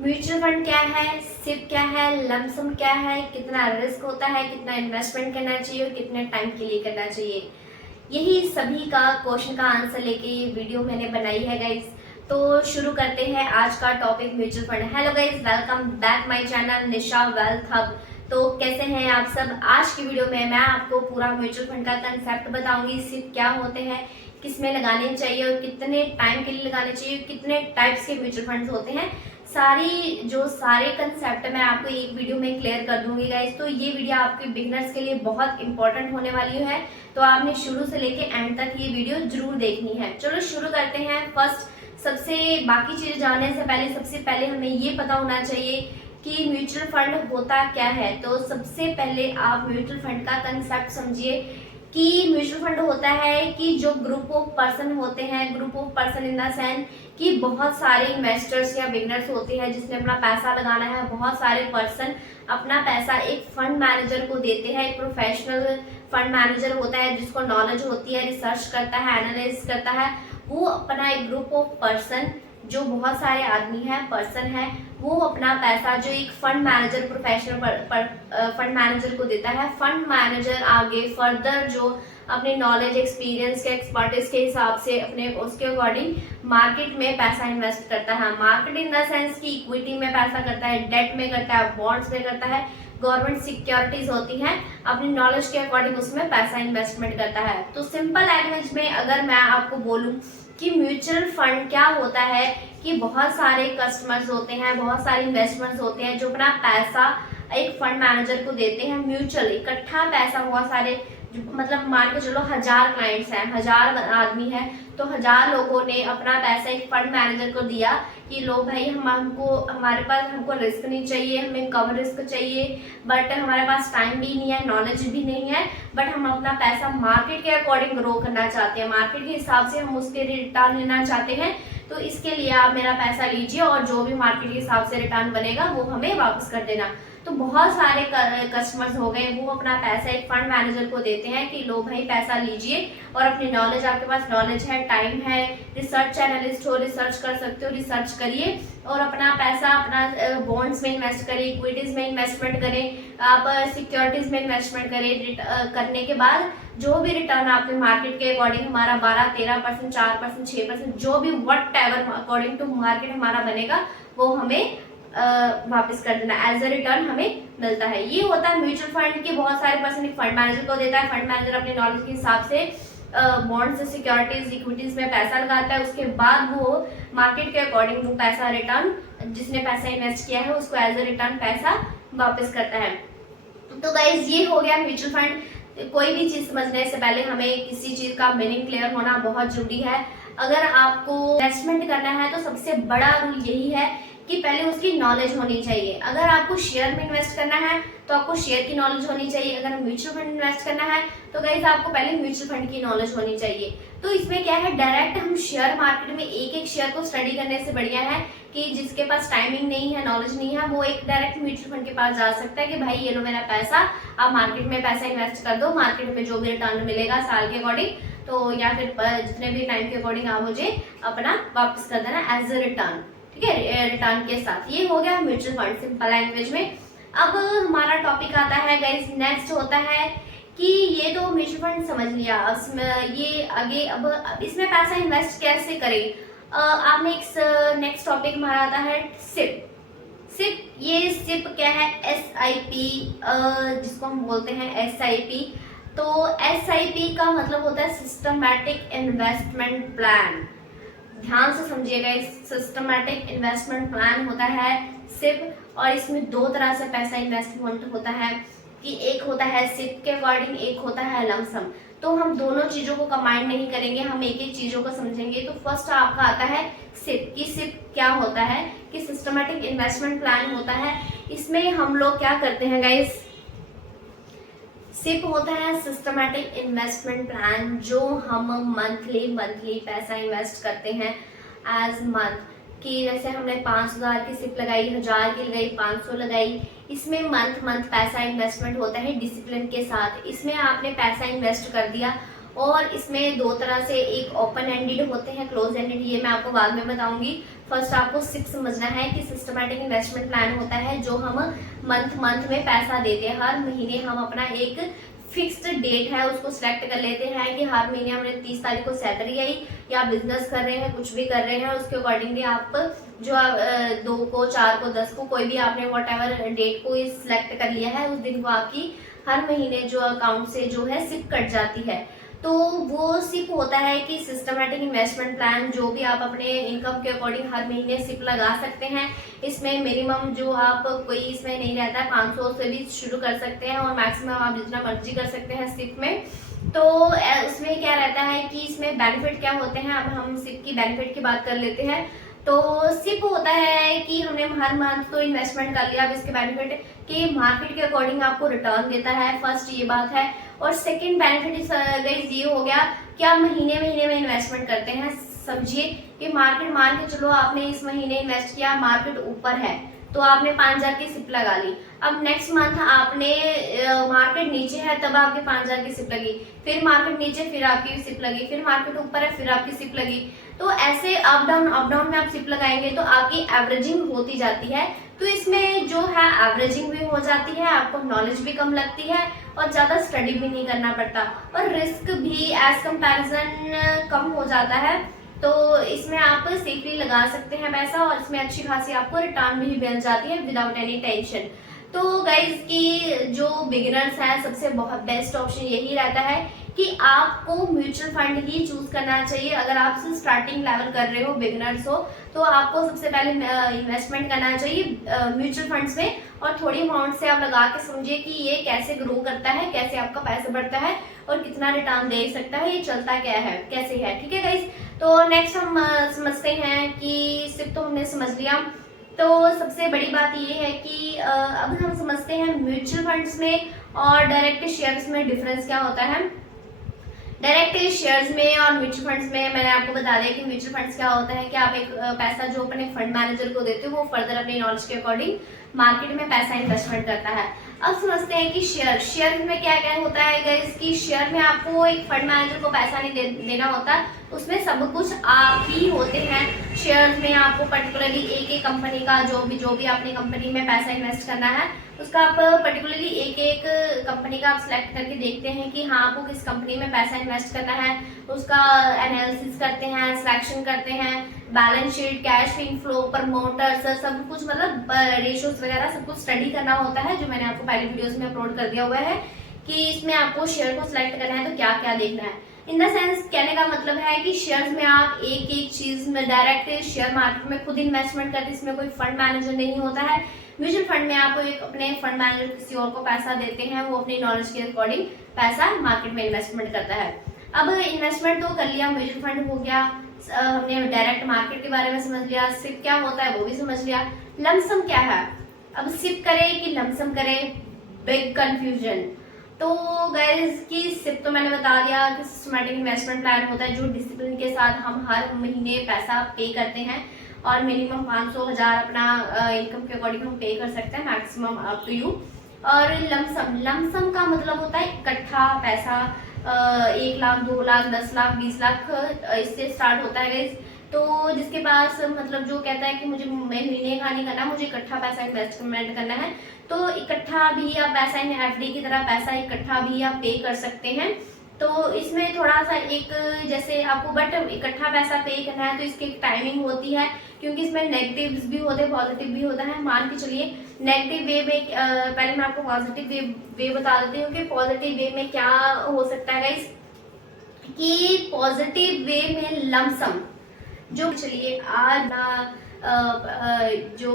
Mutual fund क्या है, SIP क्या है, लमसम क्या है, कितना रिस्क होता है, कितना इन्वेस्टमेंट करना चाहिए और कितने टाइम के लिए करना चाहिए, यही सभी का क्वेश्चन का आंसर लेके ये वीडियो मैंने बनाई है गाइज। तो शुरू करते हैं आज का topic mutual fund. Hello guys, welcome back my channel Nisha wealth hub. तो कैसे हैं आप सब। आज की वीडियो में मैं आपको पूरा म्यूचुअल फंड का कंसेप्ट बताऊंगी, सिप क्या होते हैं, किस में लगाने चाहिए और कितने टाइम के लिए लगाने चाहिए, कितने टाइप्स के म्यूचुअल फंड्स होते हैं, सारे कंसेप्ट मैं आपको एक वीडियो में क्लियर कर दूंगी गाइज। तो ये वीडियो आपके बिगनर्स के लिए बहुत इंपॉर्टेंट होने वाली है, तो आपने शुरू से लेके एंड तक ये वीडियो जरूर देखनी है। चलो शुरू करते हैं। सबसे बाकी चीजें जानने से पहले सबसे पहले हमें ये पता होना चाहिए कि म्यूचुअल फंड होता क्या है। तो सबसे पहले आप म्यूचुअल फंड का कंसेप्ट समझिए कि म्यूचुअल फंड होता है कि जो ग्रुप ऑफ पर्सन होते हैं, group of person in the sense कि बहुत सारे इन्वेस्टर्स या बिगनर्स होते हैं जिसने अपना पैसा लगाना है। बहुत सारे पर्सन अपना पैसा एक फंड मैनेजर को देते हैं। एक प्रोफेशनल फंड मैनेजर होता है जिसको नॉलेज होती है, रिसर्च करता है, एनालाइज करता है। वो अपना एक ग्रुप ऑफ पर्सन, जो बहुत सारे आदमी है, पर्सन है, वो अपना पैसा जो एक fund manager, professional fund manager को देता है। फंड मैनेजर आगे फर्दर जो अपने नॉलेज, एक्सपीरियंस के, एक्सपर्टीज के हिसाब से अपने उसके अकॉर्डिंग मार्केट में पैसा इन्वेस्ट करता है। मार्केट इन द सेंस की इक्विटी में पैसा करता है, डेट में करता है, बॉन्ड्स में करता है, गवर्नमेंट सिक्योरिटीज होती हैं, अपनी नॉलेज के अकॉर्डिंग उसमें पैसा इन्वेस्टमेंट करता है। तो सिंपल लैंग्वेज में अगर मैं आपको बोलूं कि म्यूचुअल फंड क्या होता है, कि बहुत सारे कस्टमर्स होते हैं, बहुत सारे इन्वेस्टमेंट्स होते हैं जो अपना पैसा एक फंड मैनेजर को देते हैं। म्यूचुअल इकट्ठा पैसा, बहुत सारे मतलब मान के चलो 1000 क्लाइंट्स हैं, 1000 आदमी हैं, तो 1000 लोगों ने अपना पैसा एक फंड मैनेजर को दिया कि लो भाई हमारे पास हमको रिस्क नहीं चाहिए, हमें कम रिस्क चाहिए, बट हमारे पास टाइम भी नहीं है, नॉलेज भी नहीं है, बट हम अपना पैसा मार्केट के अकॉर्डिंग ग्रो करना चाहते हैं, मार्केट के हिसाब से हम उसके रिटर्न लेना चाहते हैं। तो इसके लिए आप मेरा पैसा लीजिए और जो भी मार्केट के हिसाब से रिटर्न बनेगा वो हमें वापस कर देना। तो बहुत सारे कस्टमर्स हो गए, वो अपना पैसा एक फंड मैनेजर को देते हैं कि लो भाई पैसा लीजिए और अपनी नॉलेज, आपके पास नॉलेज है, टाइम है, रिसर्च एनालिस्ट हो, रिसर्च कर सकते हो, रिसर्च करिए और अपना पैसा अपना बॉन्ड्स में इन्वेस्ट करिए, इक्विटीज में इन्वेस्टमेंट करें, आप सिक्योरिटीज में इन्वेस्टमेंट करें। करने के बाद जो भी रिटर्न आपके मार्केट के अकॉर्डिंग हमारा 12-13%, 4%, 6%, जो भी whatever according to market हमारा बनेगा वो हमें वापस कर देना, एज अ रिटर्न हमें मिलता है। ये होता है म्यूचुअल फंड के बहुत सारे पर्सन एक फंड मैनेजर को देता है। फंड मैनेजर अपने नॉलेज के हिसाब से बॉन्ड्स, सिक्योरिटीज, इक्विटीज में पैसा लगाता है। उसके बाद वो मार्केट के अकॉर्डिंग वो पैसा रिटर्न, जिसने पैसा इन्वेस्ट किया है उसको एज अ रिटर्न पैसा वापस करता है। तो गाइज ये हो गया म्यूचुअल फंड। कोई भी चीज समझने से पहले हमें किसी चीज का मीनिंग क्लियर होना बहुत जरूरी है। अगर आपको इन्वेस्टमेंट करना है तो सबसे बड़ा रूल यही है कि पहले उसकी नॉलेज होनी चाहिए। अगर आपको शेयर में इन्वेस्ट करना है तो आपको शेयर की नॉलेज होनी चाहिए। अगर म्यूचुअल फंड इन्वेस्ट करना है तो गाइस आपको पहले म्यूचुअल फंड की नॉलेज होनी चाहिए। तो इसमें क्या है, डायरेक्ट हम शेयर मार्केट में एक एक शेयर को स्टडी करने से बढ़िया है कि जिसके पास टाइमिंग नहीं है, नॉलेज नहीं है, वो एक डायरेक्ट म्यूचुअल फंड के पास जा सकता है कि भाई ये लो मेरा पैसा, आप मार्केट में पैसा इन्वेस्ट कर दो, मार्केट में जो भी रिटर्न मिलेगा साल के अकॉर्डिंग, तो या फिर जितने भी टाइम के अकॉर्डिंग आप मुझे अपना वापस कर देना एज अ रिटर्न, ठीक है, रिटर्न के साथ। ये हो गया म्यूचुअल फंड सिंपल लैंग्वेज में। अब हमारा टॉपिक आता है गाइस, नेक्स्ट होता है कि ये तो म्यूचुअल फंड समझ लिया, अब ये आगे अब इसमें पैसा इन्वेस्ट कैसे करें। आपने एक नेक्स्ट टॉपिक हमारा आता है सिप। ये सिप क्या है, SIP, जिसको हम बोलते हैं SIP। तो SIP का मतलब होता है सिस्टमैटिक इन्वेस्टमेंट प्लान। ध्यान से समझिएगा, सिस्टमैटिक इन्वेस्टमेंट प्लान होता है सिप, और इसमें दो तरह से पैसा इन्वेस्टमेंट होता है कि एक होता है सिप के अकॉर्डिंग, एक होता है लमसम। तो हम दोनों चीजों को कंबाइन नहीं करेंगे, हम एक एक चीजों को समझेंगे। तो फर्स्ट आपका आता है सिप, कि सिप क्या होता है, कि सिस्टमैटिक इन्वेस्टमेंट प्लान होता है। इसमें हम लोग क्या करते हैं गाइस, सिप होता है सिस्टमैटिक इन्वेस्टमेंट प्लान, जो हम मंथली पैसा इन्वेस्ट करते हैं एज मंथ, कि जैसे हमने 5000 की सिप लगाई, 1000 की लगाई, 500 लगाई, इसमें मंथ पैसा इन्वेस्टमेंट होता है डिसिप्लिन के साथ। इसमें आपने पैसा इन्वेस्ट कर दिया और इसमें दो तरह से, एक ओपन एंडेड होते हैं, क्लोज एंडेड, ये मैं आपको बाद में बताऊंगी। फर्स्ट आपको सिप समझना है कि सिस्टमैटिक इन्वेस्टमेंट प्लान होता है जो हम मंथ में पैसा देते हैं। हर महीने हम अपना एक फिक्स्ड डेट है उसको सिलेक्ट कर लेते हैं कि हर महीने हमने 30 तारीख को सैलरी आई, या बिजनेस कर रहे हैं, कुछ भी कर रहे हैं, उसके अकॉर्डिंगली आप जो 2 को, 4 को, 10 को, कोई भी आपने वॉट एवर डेट को सिलेक्ट कर लिया है, उस दिन को आपकी हर महीने जो अकाउंट से जो है सिप कट जाती है। तो वो सिप होता है कि सिस्टमैटिक इन्वेस्टमेंट प्लान, जो भी आप अपने इनकम के अकॉर्डिंग हर महीने सिप लगा सकते हैं। इसमें मिनिमम जो आप कोई इसमें नहीं रहता है, 500 से भी शुरू कर सकते हैं और मैक्सिमम आप जितना मर्जी कर सकते हैं सिप में। तो उसमें क्या रहता है कि इसमें बेनिफिट क्या होते हैं, अब हम सिप की बेनिफिट की बात कर लेते हैं। तो सिप होता है कि हमने हर मंथ तो इन्वेस्टमेंट कर लिया, अब इसके बेनिफिट कि मार्केट के अकॉर्डिंग आपको रिटर्न देता है, फर्स्ट ये बात है। और सेकंड बेनिफिट ये हो गया कि आप महीने महीने में इन्वेस्टमेंट करते हैं। समझिए कि मार्केट, मान के चलो आपने इस महीने इन्वेस्ट किया, मार्केट ऊपर है तो आपने 5,000 की सिप लगा ली। अब नेक्स्ट मंथ आपने मार्केट नीचे है तब आपके 5,000 की सिप लगी, फिर मार्केट नीचे फिर आपकी सिप लगी, फिर मार्केट ऊपर है फिर आपकी सिप लगी। तो ऐसे अप डाउन में आप सिप लगाएंगे तो आपकी एवरेजिंग होती जाती है। तो इसमें जो है एवरेजिंग भी हो जाती है, आपको नॉलेज भी कम लगती है और ज्यादा स्टडी भी नहीं करना पड़ता, और रिस्क भी एज कंपैरिजन कम हो जाता है। तो इसमें आप सेफली लगा सकते हैं पैसा और इसमें अच्छी खासी आपको रिटर्न भी मिल जाती है विदाउट एनी टेंशन। तो गाइज की जो बिगिनर्स हैं, सबसे बहुत बेस्ट ऑप्शन यही रहता है कि आपको म्यूचुअल फंड ही चूज करना चाहिए। अगर आप स्टार्टिंग लेवल कर रहे हो, बिगिनर्स हो, तो आपको सबसे पहले इन्वेस्टमेंट करना चाहिए म्यूचुअल फंड्स में, और थोड़ी अमाउंट से आप लगा के समझिए कि ये कैसे ग्रो करता है, कैसे आपका पैसा बढ़ता है और कितना रिटर्न दे सकता है, ये चलता क्या है, कैसे है। ठीक है गाइज, तो नेक्स्ट हम समझते हैं कि सिर्फ तो हमने समझ लिया। तो सबसे बड़ी बात ये है कि अब हम समझते हैं म्यूचुअल फंड्स में और डायरेक्ट शेयर्स में डिफरेंस क्या होता है। डायरेक्ट शेयर्स में और म्यूचुअल फंड्स में मैंने आपको बता दिया कि म्यूचुअल फंड्स क्या होता है कि आप एक पैसा जो अपने फंड मैनेजर को देते हो, वो फर्दर अपने नॉलेज के अकॉर्डिंग मार्केट में पैसा इन्वेस्टमेंट करता है। अब समझते हैं कि शेयर में क्या क्या होता है गाइस, कि शेयर में आपको एक फंड मैनेजर को पैसा नहीं देना होता, उसमें सब कुछ आप ही होते हैं। शेयर्स में आपको पर्टिकुलरली एक एक कंपनी का जो भी अपनी कंपनी में पैसा इन्वेस्ट करना है, उसका आप पर्टिकुलरली एक एक कंपनी का आप सिलेक्ट करके देखते हैं कि हाँ आपको किस कंपनी में पैसा इन्वेस्ट करना है, उसका एनालिसिस करते हैं, सिलेक्शन करते हैं, balance sheet, cash inflow, promoters, सब कुछ मतलब रेशियोज वगैरह सब कुछ स्टडी करना होता है, जो मैंने आपको पहले वीडियोस में अपलोड कर दिया हुआ है कि इसमें आपको शेयर को सिलेक्ट करना है तो क्या क्या देखना है। इन द सेंस कहने का मतलब है कि शेयर्स में आप एक एक चीज में डायरेक्ट शेयर मार्केट में खुद इन्वेस्टमेंट करते हैं, इसमें कोई फंड मैनेजर नहीं होता है। म्यूचुअल फंड में आप एक अपने फंड मैनेजर किसी और को पैसा देते हैं, वो अपनी नॉलेज के अकॉर्डिंग पैसा मार्केट में इन्वेस्टमेंट करता है। अब इन्वेस्टमेंट तो कर लिया, म्यूचुअल फंड हो गया, हमने डायरेक्ट मार्केट के बारे में समझ लिया, सिप क्या होता है वो भी समझ लिया, लमसम क्या है। अब सिप करे कि लमसम करे, बिग कंफ्यूजन। तो गाइस की सिप तो मैंने बता दिया कि सिस्टमैटिक इन्वेस्टमेंट प्लान होता है जो डिसिप्लिन के साथ हम हर महीने पैसा पे करते हैं, और मिनिमम 500,000 अपना इनकम के अकॉर्डिंग हम पे कर सकते हैं, मैक्सिमम अप टू यू। और लमसम का मतलब होता है इकट्ठा पैसा, 1 लाख, 2 लाख, 10 लाख, 20 लाख, इससे स्टार्ट होता है गाइस। तो जिसके पास मतलब जो कहता है कि मुझे महीने का नहीं करना, मुझे इकट्ठा पैसा इन्वेस्टमेंट करना है, तो इकट्ठा भी आप पैसा एफडी की तरह पैसा इकट्ठा भी आप पे कर सकते हैं। तो इसमें थोड़ा सा एक जैसे आपको बट इकट्ठा पैसा पे करना है तो इसकी एक टाइमिंग होती है, क्योंकि इसमें नेगेटिव्स भी होते हैं, पॉजिटिव भी होता है। मान के चलिए नेगेटिव वे में पहले मैं आपको पॉजिटिव वे बता देती हूँ कि पॉजिटिव वे में क्या हो सकता है गाइस, कि पॉजिटिव वे में लमसम जो चलिए आज ना जो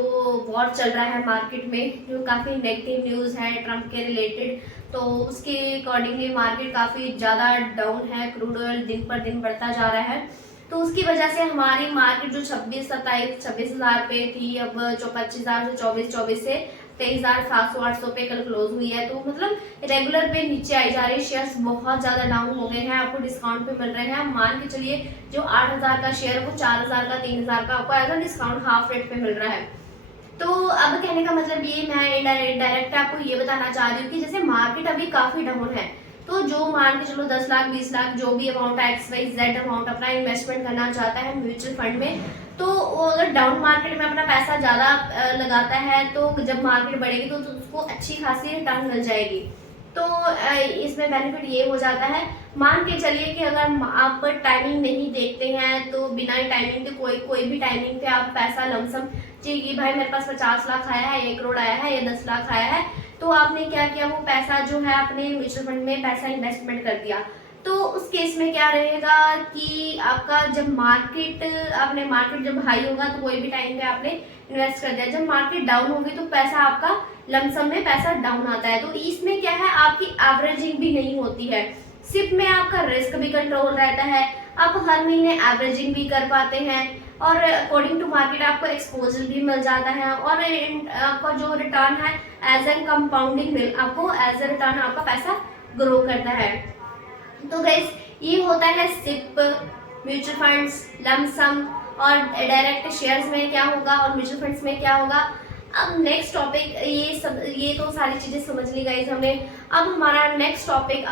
वॉर चल रहा है मार्केट में, जो काफ़ी नेगेटिव न्यूज़ है ट्रम्प के रिलेटेड, तो उसके अकॉर्डिंगली मार्केट काफ़ी ज़्यादा डाउन है, क्रूड ऑयल दिन पर दिन बढ़ता जा रहा है। तो उसकी वजह से हमारी मार्केट जो 26,000 पे थी, अब 25,000 से 24,000 से 23,700-800 पे कल क्लोज हुई है। तो मतलब रेगुलर पे नीचे आई जा रही है, शेयर्स बहुत ज्यादा डाउन हो गए हैं, आपको डिस्काउंट पे मिल रहे हैं। मान के चलिए जो 8,000 का शेयर है वो 4,000 का, 3,000 का आपको as a discount half rate पे मिल रहा है। तो अब कहने का मतलब ये मैं डायरेक्ट आपको ये बताना चाह रही हूँ कि जैसे मार्केट अभी काफी डाउन है, तो जो मान के चलो 10 लाख 20 लाख जो भी amount X Y Z amount अपना इन्वेस्टमेंट करना चाहता है म्यूचुअल फंड में, तो वो अगर डाउन मार्केट में अपना पैसा ज़्यादा लगाता है तो जब मार्केट बढ़ेगी तो उसको अच्छी खासी रिटर्न मिल जाएगी। तो इसमें बेनिफिट ये हो जाता है। मान के चलिए कि अगर आप टाइमिंग नहीं देखते हैं तो बिना टाइमिंग के कोई भी टाइमिंग पे आप पैसा लमसम चाहिए कि भाई मेरे पास 50 लाख आया है, 1 करोड़ आया है या 10 लाख आया है, तो आपने क्या किया, वो पैसा जो है अपने म्यूचुअल फंड में पैसा इन्वेस्टमेंट कर दिया। तो उस केस में क्या रहेगा कि आपका जब मार्केट जब हाई होगा तो कोई भी टाइम पे आपने इन्वेस्ट कर दिया, जब मार्केट डाउन होगी तो पैसा आपका लमसम में पैसा डाउन आता है। तो इसमें क्या है, आपकी एवरेजिंग भी नहीं होती है, सिर्फ में आपका रिस्क भी कंट्रोल रहता है, आप हर महीने एवरेजिंग भी कर पाते हैं और अकॉर्डिंग टू मार्केट आपको एक्सपोजर भी मिल जाता है और आपका जो रिटर्न है एज एन कंपाउंडिंग मिल आपको एज ए रिटर्न आपका पैसा ग्रो करता है। तो गाइस ये होता है सिप, म्यूचुअल फंड्स, लमसम और डायरेक्ट शेयर्स में क्या होगा और म्यूचुअल फंड्स में क्या होगा। अब नेक्स्ट टॉपिक ये तो सारी चीजें समझ ली गाइस हमने। अब हमारा नेक्स्ट टॉपिक